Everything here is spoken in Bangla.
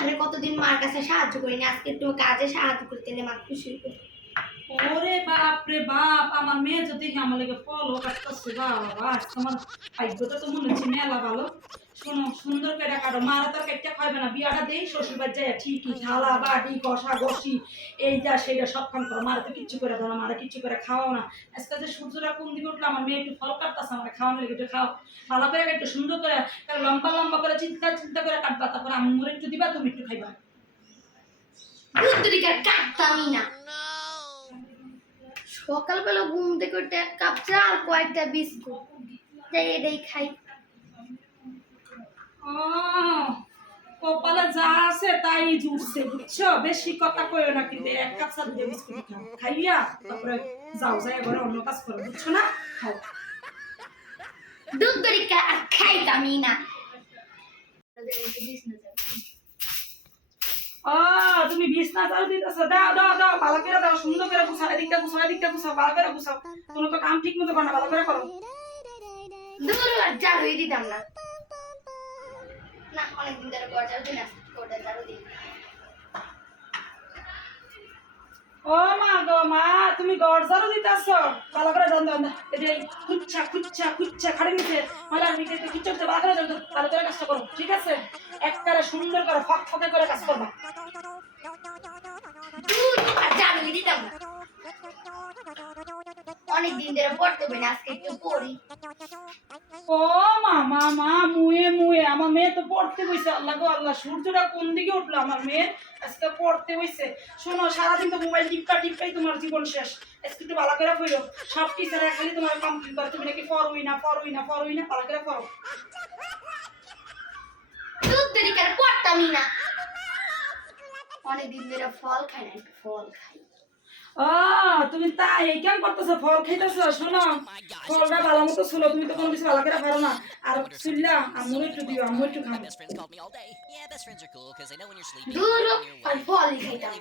আরে কতদিন মার কাছে সাহায্য করিনি, আজকে একটু কাজে সাহায্য করতে এলে মা খুশি হইবে। ওরে বাপ রে বাপ, আমার মেয়ে যদি আমার লেগে ফলও কাটতেছে, বাবা আজকে আমার ভাগ্যটা তো মনে হচ্ছে মেলা ভালো। শোনো, সুন্দর করে কাটো, মারা তো কেটে খাইবে না, বিয়াটা দেই শ্বশুর বাড়ি যায় ঠিকই, থালা বাটি কষা কষি এইটা সেইটা সব কাম করো, মারা তো কিচ্ছু করে দাও না, মারা কিচ্ছু করে খাওয়াও না। আজকে যে সূর্যটা কোন দিকে উঠলো, আমার মেয়ে একটু ফল কাটতেছে, আমার খাওয়ানো লেগে একটু খাও, ভালো করে একটু সুন্দর করে লম্বা লম্বা করে চিন্তা চিন্তা করে কাটবা, তারপরে আম্মুর একটু দিবা, তুমি একটু খাইবা। দুধরিকার কাটতামই না। সকালবেলা ঘুম থেকে উঠে এক কাপ চা আর কয়েকটা বিস্কুট, যাই এটাই খাই। কপালে যা আছে তাই জুড়ছে, বুঝছো? বেশি কথা কইও না, কিন্তু এক কাপ চা দিয়ে বিস্কুট খাও, খাইয়া তারপরে যাও, যাই ঘরে অন্য কাজ করো, বুঝছো না? খাও। দুধরিকা আর খাইতামই না। ও, তুমি বিছনা চাল দিতেছো, দাও দাও দাও, ভালো করে দাও, সুন্দর করে গুছাও, এদিকটা গুছাও, এদিকটা গুছাও, ভালো করে গুছাও। কোনো তো কাম ঠিক মতো করো না, ভালো করে করো। দূর আর ঝাড়ুই দিতাম না। না, অনেকদিন ধরে ঘর ঝাড়ু দিই না, ঘরটা ঝাড়ু দিই। ও মা গো মা, তুমি ঘর ঝাড়ু দিতেছো, ভালো করে দাও দাও, এই খুচ্ছা খুচ্ছা খুচ্ছা খাড়ি নিচে ময়লা নিচে খুচ্ছা খুচ্ছা ভালো করে দাও, ভালো করে কাজটা করো, ঠিক আছে? একবারে সুন্দর করে ফক ফকে করে কাজ করবা। দূর আর ঝাড়ুই দিতাম না। অনেকদিন ধরে পড়তে পারি না, আজকে একটু পড়ি। ও মামা মা, মুয়ে মুয়ে আমার মেয়ে তো পড়তে বইছে, আল্লাহ গো আল্লাহ, সূর্যটা কোন দিকে উঠলো আমার মেয়ে, আজকে পড়তে বইছে। শোনো, সারাদিন তো মোবাইল টিপা টিপাই তোমার জীবন শেষ, আজকে একটু ভালো করে পড়ো। সব টিচাররা খালি তোমার কমপ্লেন করে, তুমি নাকি পড়োই না পড়োই না পড়োই না, ভালো করে পড়ো। দুধরিকার পড়তামই না। অনেকদিন ধরে ফল খাই না, একটু ফল খাই। ও, তুমি তাই এই কাম করতেছো, ফল খাইতেছো? শোনো, ফলটা ভালো মতো ছিল, তুমি তো কোনো কিছু ভালো করে পারো না। আর শুনলা, আম্মু একটু দিও, আম্মু একটু খাবো। দূর আর ফলই খাইতাম।